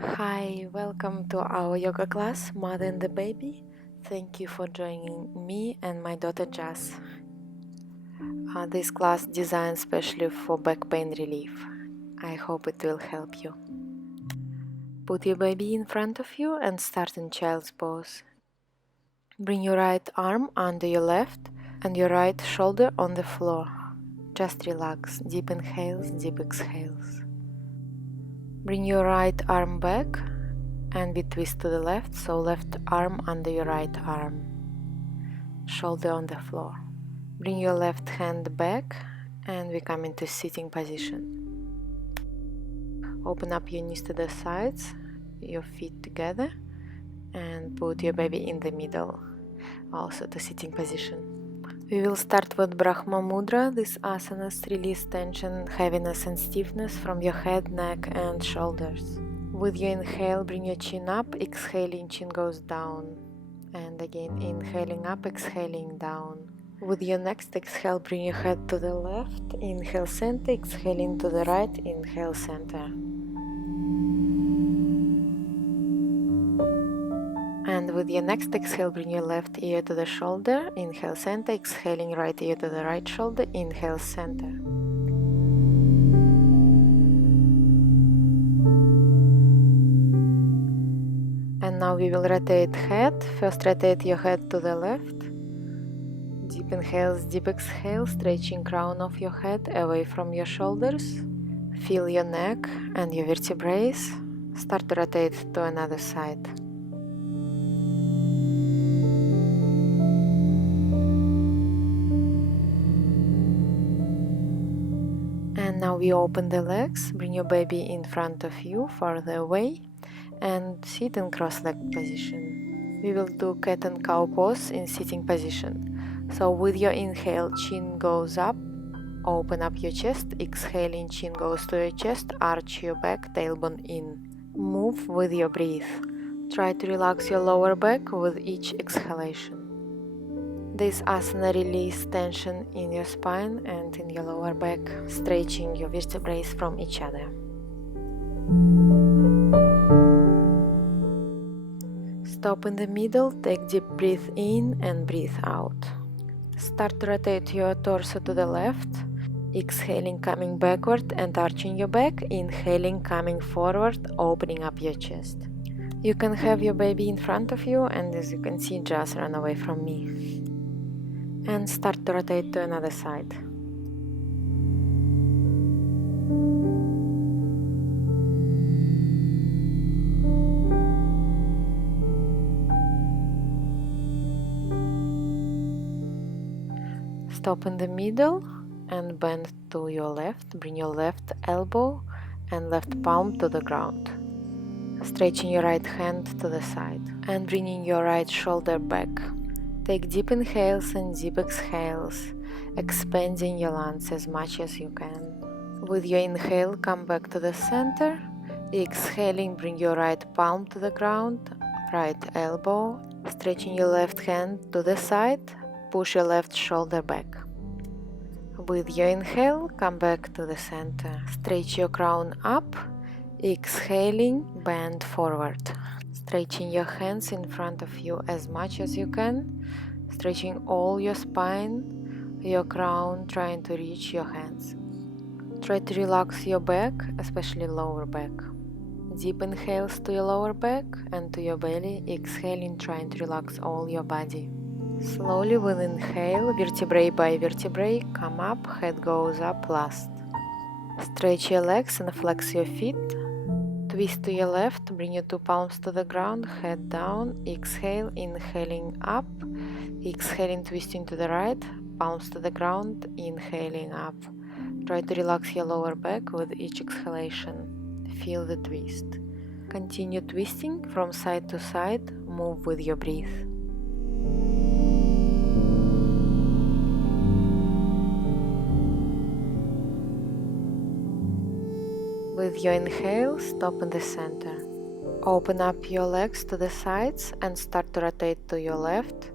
Hi, welcome to our yoga class, Mother and the Baby. Thank you for joining me and my daughter Jazz. This class designed specially for back pain relief. I hope it will help you. Put your baby in front of you and start in child's pose. Bring your right arm under your left and your right shoulder on the floor. Just relax, deep inhales, deep exhales. Bring your right arm back and we twist to the left, so left arm under your right arm, shoulder on the floor. Bring your left hand back and we come into sitting position. Open up your knees to the sides, your feet together, and put your baby in the middle, also to sitting position. We will start with Brahma Mudra. These asanas release tension, heaviness and stiffness from your head, neck and shoulders. With your inhale, bring your chin up, exhaling, chin goes down. And again, inhaling up, exhaling down. With your next exhale, bring your head to the left, inhale center, exhaling to the right, inhale center. And with your next exhale, bring your left ear to the shoulder, inhale center, exhaling right ear to the right shoulder, inhale center. And now we will rotate head. First rotate your head to the left. Deep inhales, deep exhale, stretching crown of your head away from your shoulders. Feel your neck and your vertebrae. Start to rotate to another side. And now we open the legs, bring your baby in front of you, farther away, and sit in cross-legged position. We will do cat and cow pose in sitting position. So with your inhale, chin goes up, open up your chest, exhaling, chin goes to your chest, arch your back, tailbone in. Move with your breath. Try to relax your lower back with each exhalation. This asana release tension in your spine and in your lower back, stretching your vertebrae from each other. Stop in the middle, take deep breath in and breathe out. Start to rotate your torso to the left, exhaling, coming backward and arching your back, inhaling, coming forward, opening up your chest. You can have your baby in front of you, and as you can see, just run away from me. And start to rotate to another side. Stop in the middle and bend to your left. Bring your left elbow and left palm to the ground. Stretching your right hand to the side and bringing your right shoulder back. Take deep inhales and deep exhales, expanding your lungs as much as you can. With your inhale, come back to the center. Exhaling, bring your right palm to the ground, right elbow, stretching your left hand to the side, push your left shoulder back. With your inhale, come back to the center. Stretch your crown up, exhaling, bend forward. Stretching your hands in front of you as much as you can, stretching all your spine, your crown, trying to reach your hands. Try to relax your back, especially lower back. Deep inhales to your lower back and to your belly, exhaling, trying to relax all your body. Slowly with inhale, vertebrae by vertebrae, come up, head goes up last. Stretch your legs and flex your feet. Twist to your left, bring your two palms to the ground, head down, exhale, inhaling up, exhaling, twisting to the right, palms to the ground, inhaling up. Try to relax your lower back with each exhalation. Feel the twist. Continue twisting from side to side, move with your breath. With your inhale, stop in the center. Open up your legs to the sides and start to rotate to your left.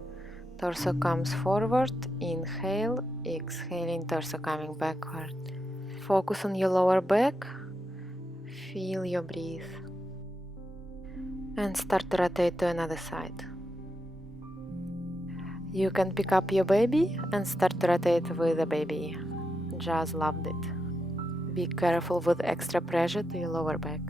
Torso comes forward, inhale, exhaling, torso coming backward. Focus on your lower back, feel your breath. and start to rotate to another side. You can pick up your baby and start to rotate with the baby. Jazz loved it. Be careful with extra pressure to your lower back.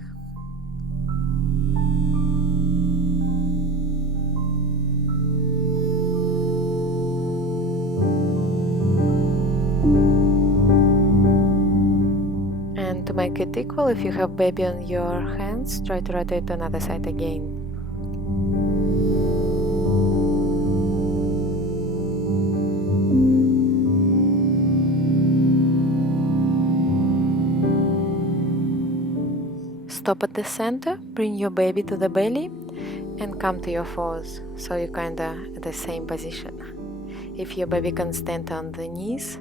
And to make it equal, if you have baby on your hands, try to rotate to another side again. Stop at the center, bring your baby to the belly and come to your fours, so you're kinda at the same position. If your baby can stand on the knees,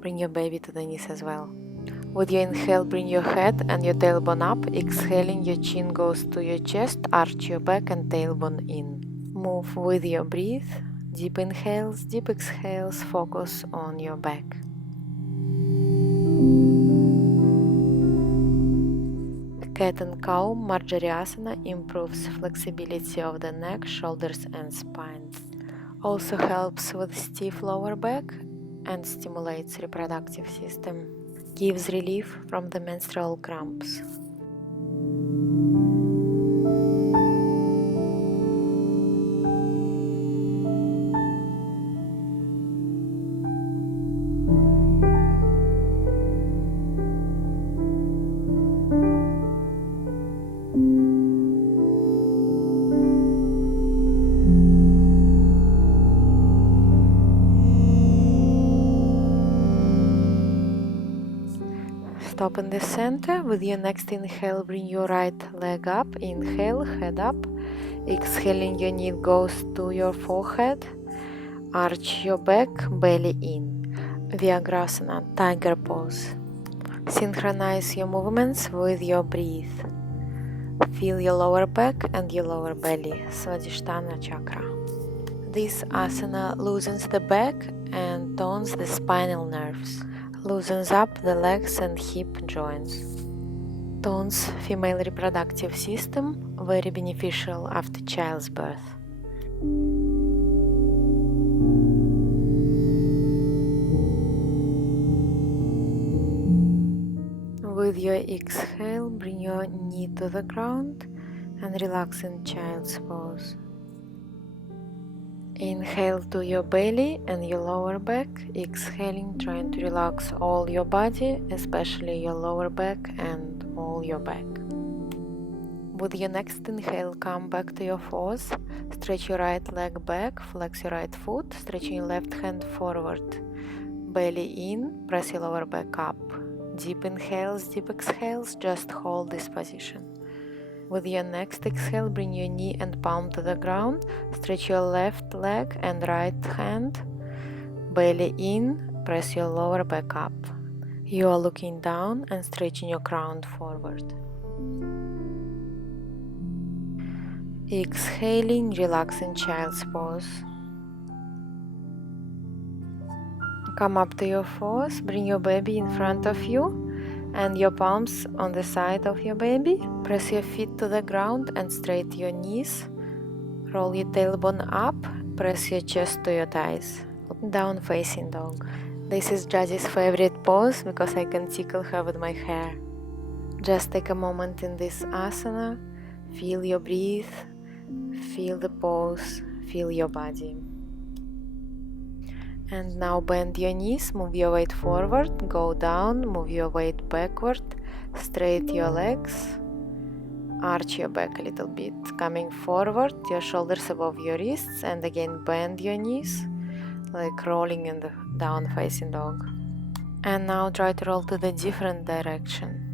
bring your baby to the knees as well. With your inhale, bring your head and your tailbone up. Exhaling, your chin goes to your chest, arch your back and tailbone in. Move with your breath. Deep inhales, deep exhales, focus on your back. Cat and cow Marjariasana improves flexibility of the neck, shoulders and spine. Also helps with stiff lower back and stimulates reproductive system. Gives relief from the menstrual cramps. Stop in the center. With your next inhale, bring your right leg up. Inhale, head up. Exhaling, your knee goes to your forehead. Arch your back, belly in. Vyagrasana, tiger pose. Synchronize your movements with your breath. Feel your lower back and your lower belly, Svadhisthana chakra. This asana loosens the back and tones the spinal nerves. Loosens up the legs and hip joints. Tones female reproductive system, very beneficial after child's birth. With your exhale, bring your knee to the ground and relax in child's pose. Inhale to your belly and your lower back. Exhaling, trying to relax all your body, especially your lower back and all your back. With your next inhale, come back to your fours. Stretch your right leg back, flex your right foot, stretching your left hand forward. Belly in, press your lower back up. Deep inhales, deep exhales, just hold this position. With your next exhale, bring your knee and palm to the ground. Stretch your left leg and right hand. Belly in, press your lower back up. You are looking down and stretching your crown forward. Exhaling, relax in child's pose. Come up to your fours, bring your baby in front of you and your palms on the side of your baby. Press your feet to the ground and straighten your knees. Roll your tailbone up, press your chest to your thighs. Down facing dog. This is Jazzy's favorite pose because I can tickle her with my hair. Just take a moment in this asana, feel your breath, feel the pose, feel your body. And now bend your knees, move your weight forward, go down, move your weight backward, straighten your legs, arch your back a little bit, coming forward, your shoulders above your wrists, and again bend your knees, like rolling in the down facing dog. And now try to roll to the different direction.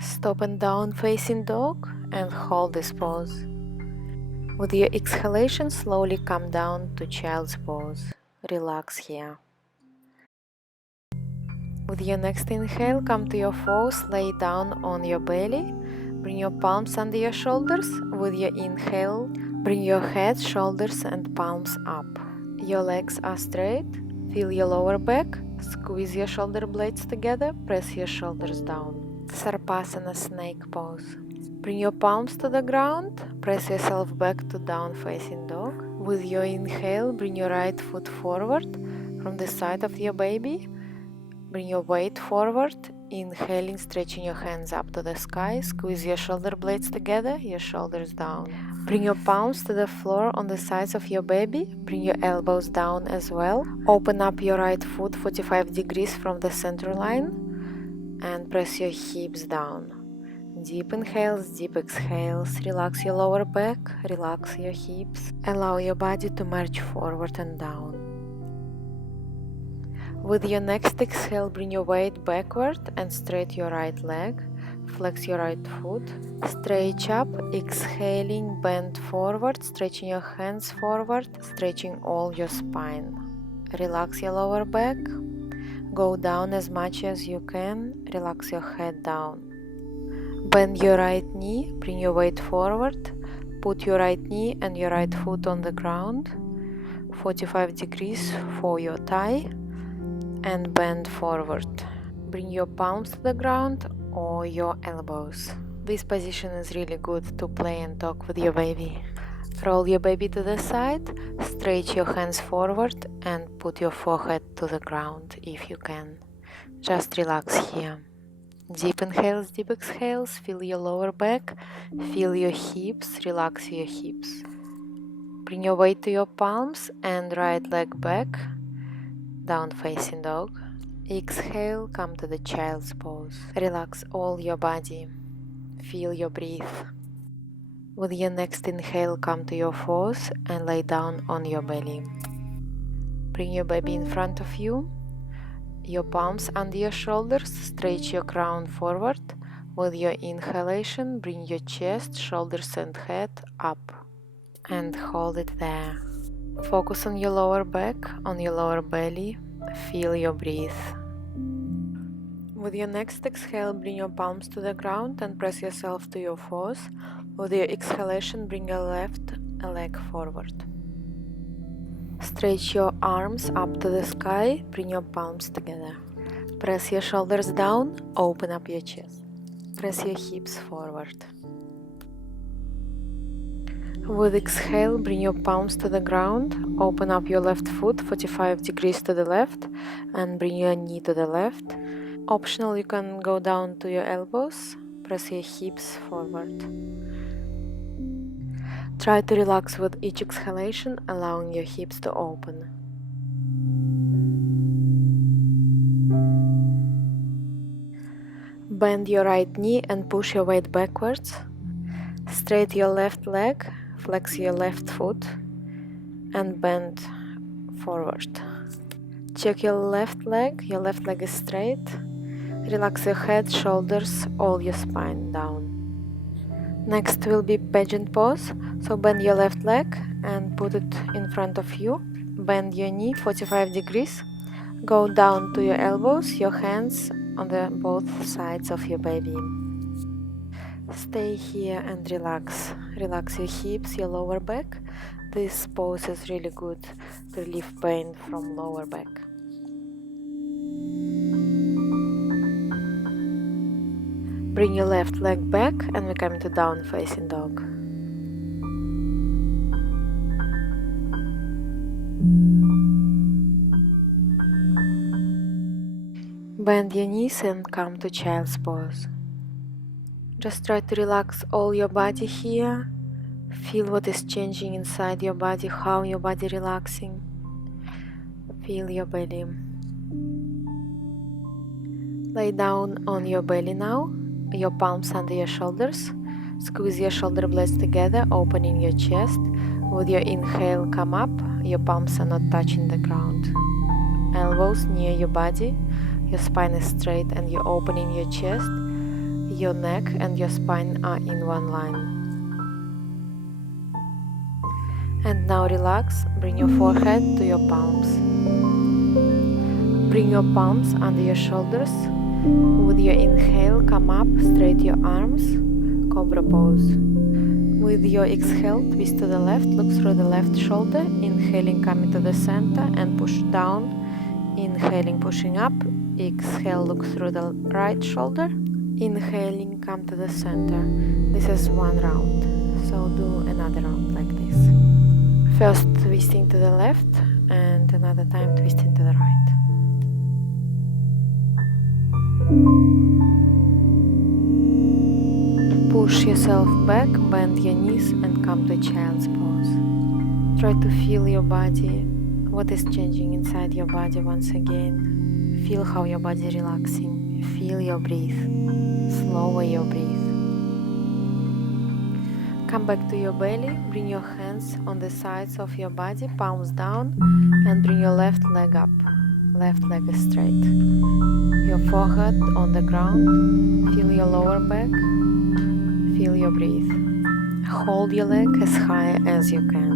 Stop and down facing dog and hold this pose. With your exhalation, slowly come down to child's pose. Relax here. With your next inhale, come to your fours, lay down on your belly. Bring your palms under your shoulders. With your inhale, bring your head, shoulders and palms up. Your legs are straight. Feel your lower back. Squeeze your shoulder blades together. Press your shoulders down. Sarpasana snake pose. Bring your palms to the ground, press yourself back to down facing dog. With your inhale, bring your right foot forward from the side of your baby. Bring your weight forward, inhaling, stretching your hands up to the sky. Squeeze your shoulder blades together, your shoulders down. Bring your palms to the floor on the sides of your baby. Bring your elbows down as well. Open up your right foot 45 degrees from the center line and press your hips down. Deep inhales, deep exhales. Relax your lower back, relax your hips. Allow your body to march forward and down. With your next exhale, bring your weight backward and straight your right leg. Flex your right foot. Stretch up, exhaling, bend forward, stretching your hands forward, stretching all your spine. Relax your lower back. Go down as much as you can. Relax your head down. Bend your right knee, bring your weight forward. Put your right knee and your right foot on the ground. 45 degrees for your thigh. And bend forward. Bring your palms to the ground or your elbows. This position is really good to play and talk with your baby. Roll your baby to the side, stretch your hands forward and put your forehead to the ground if you can. Just relax here. Deep inhales, deep exhales, feel your lower back, feel your hips, relax your hips. Bring your weight to your palms and right leg back. Down facing dog. Exhale, come to the child's pose. Relax all your body. Feel your breath. With your next inhale, come to your fours and lay down on your belly. Bring your baby in front of you. Your palms under your shoulders. Stretch your crown forward. With your inhalation, bring your chest, shoulders and head up. And hold it there. Focus on your lower back, on your lower belly. Feel your breath. With your next exhale, bring your palms to the ground and press yourself to your fours. With your exhalation, bring your left leg forward. Stretch your arms up to the sky, bring your palms together. Press your shoulders down, open up your chest. Press your hips forward. With exhale, bring your palms to the ground, open up your left foot 45 degrees to the left and bring your knee to the left. Optional, you can go down to your elbows, press your hips forward. Try to relax with each exhalation, allowing your hips to open. Bend your right knee and push your weight backwards. Straight your left leg. Flex your left foot and bend forward. Check your left leg is straight. Relax your head, shoulders, all your spine down. Next will be pigeon pose. So bend your left leg and put it in front of you. Bend your knee 45 degrees. Go down to your elbows, your hands on the both sides of your baby. Stay here and relax. Relax your hips, your lower back. This pose is really good to relieve pain from lower back. Bring your left leg back and we come to down facing dog. Bend your knees and come to child's pose. Just try to relax all your body here. Feel what is changing inside your body, how your body relaxing. Feel your belly. Lay down on your belly now, your palms under your shoulders. Squeeze your shoulder blades together, opening your chest. With your inhale, come up. Your palms are not touching the ground. Elbows near your body. Your spine is straight and you're opening your chest. Your neck and your spine are in one line. And now relax, bring your forehead to your palms. Bring your palms under your shoulders. With your inhale, come up, straight your arms, cobra pose. With your exhale, twist to the left, look through the left shoulder, inhaling, coming to the center and push down. Inhaling, pushing up. Exhale, look through the right shoulder. Inhaling, come to the center. This is one round, so do another round like this. First twisting to the left and another time twisting to the right. Push yourself back, bend your knees and come to child's pose. Try to feel your body, what is changing inside your body once again. Feel how your body is relaxing. Feel your breath. Slower your breath. Come back to your belly, bring your hands on the sides of your body, palms down, and bring your left leg up. Left leg is straight. Your forehead on the ground. Feel your lower back. Feel your breath. Hold your leg as high as you can.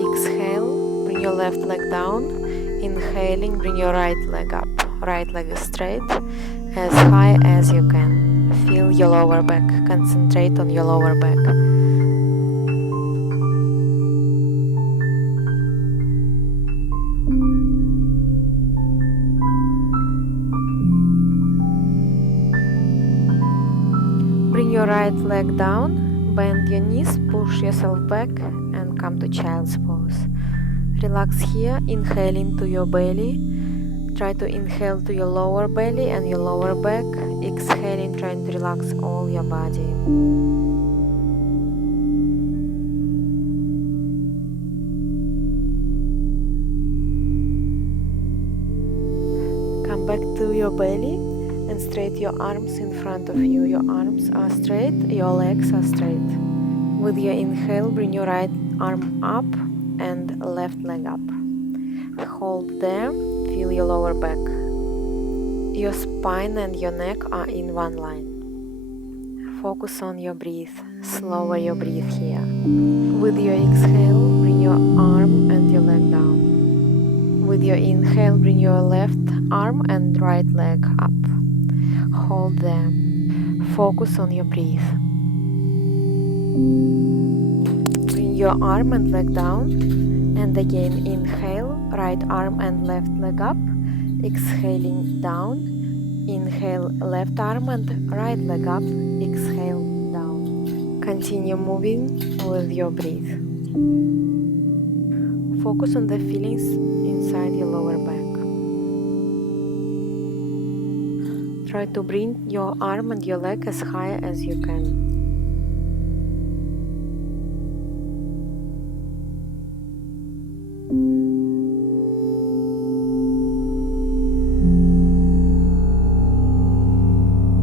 Exhale, bring your left leg down. Inhaling, bring your right leg up. Right leg is straight, as high as you can. Feel your lower back. Concentrate on your lower back. Bring your right leg down, bend your knees, push yourself back and come to child's pose. Relax here, inhale into your belly. Try to inhale to your lower belly and your lower back. Exhaling, trying to relax all your body. Come back to your belly and straight your arms in front of you. Your arms are straight, your legs are straight. With your inhale, bring your right arm up and left leg up. Hold there, feel your lower back. Your spine and your neck are in one line. Focus on your breath, slower your breath here. With your exhale, bring your arm and your leg down. With your inhale, bring your left arm and right leg up. Hold there. Focus on your breath. Bring your arm and leg down. And again, inhale, right arm and left leg up. Exhaling down. Inhale, left arm and right leg up. Exhale down. Continue moving with your breath. Focus on the feelings inside your lower back. Try to bring your arm and your leg as high as you can.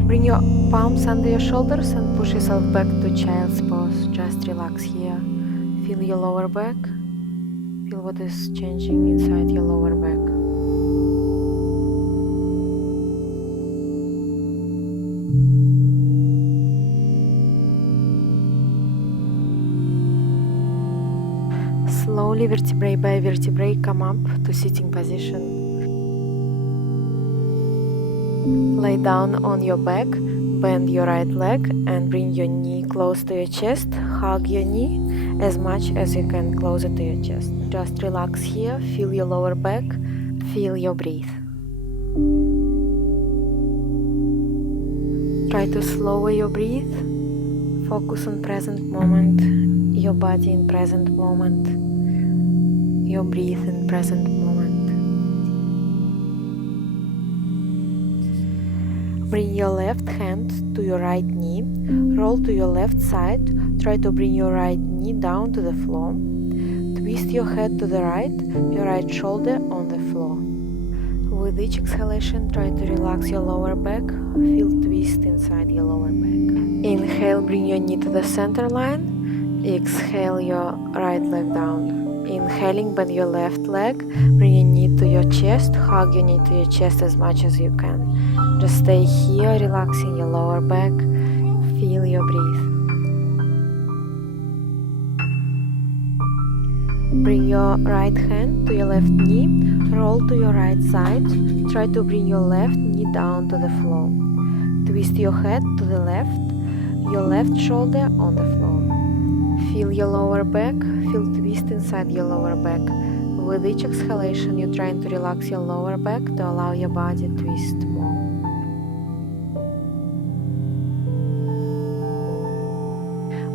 Bring your palms under your shoulders and push yourself back to child's pose. Just relax here. Feel your lower back. Feel what is changing inside your lower back. Slowly, vertebrae by vertebrae, come up to sitting position. Lay down on your back, bend your right leg and bring your knee close to your chest. Hug your knee as much as you can closer to your chest. Just relax here, feel your lower back, feel your breath. Try to slower your breath, focus on present moment, your body in present moment, your breath in present moment. Bring your left hand to your right knee, roll to your left side, try to bring your right knee down to the floor, twist your head to the right, your right shoulder on the floor. With each exhalation, try to relax your lower back, feel twist inside your lower back. Inhale, bring your knee to the center line, exhale your right leg down. Inhaling, bend your left leg, bring your knee to your chest, hug your knee to your chest as much as you can. Just stay here, relaxing your lower back, feel your breath. Bring your right hand to your left knee, roll to your right side, try to bring your left knee down to the floor. twist your head to the left, your left shoulder on the floor. Feel your lower back, feel twist inside your lower back. With each exhalation, you're trying to relax your lower back to allow your body to twist more.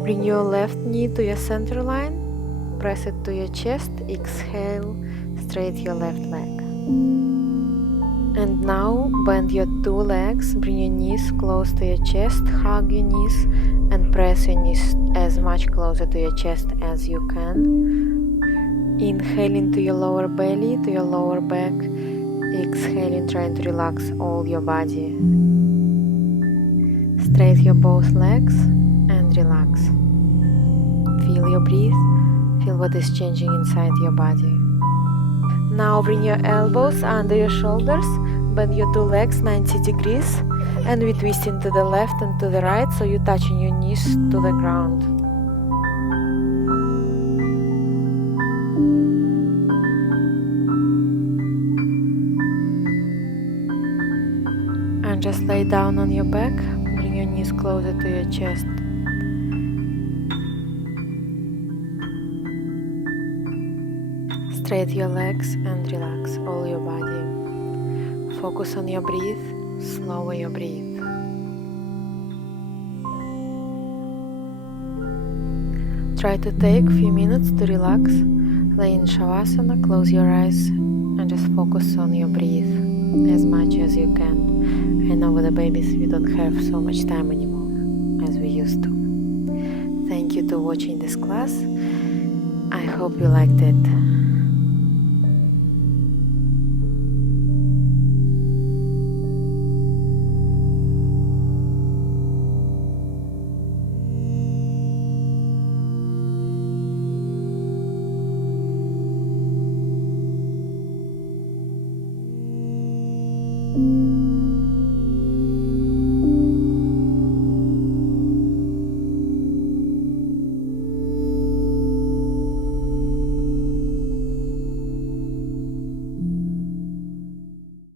Bring your left knee to your center line, press it to your chest, exhale, straight your left leg. And now bend your two legs, bring your knees close to your chest, hug your knees and press your knees as much closer to your chest as you can. Inhale into your lower belly, to your lower back. Exhaling, trying to relax all your body. Straight your both legs and relax. Feel your breath, feel what is changing inside your body. Now bring your elbows under your shoulders, bend your two legs 90 degrees, and we twist into the left and to the right, so you're touching your knees to the ground. And just lay down on your back, bring your knees closer to your chest. Straight your legs and relax all your body. Focus on your breath, slower your breath. Try to take a few minutes to relax, lay in Shavasana, close your eyes and just focus on your breath as much as you can. I know with the babies we don't have so much time anymore as we used to. Thank you for watching this class. I hope you liked it.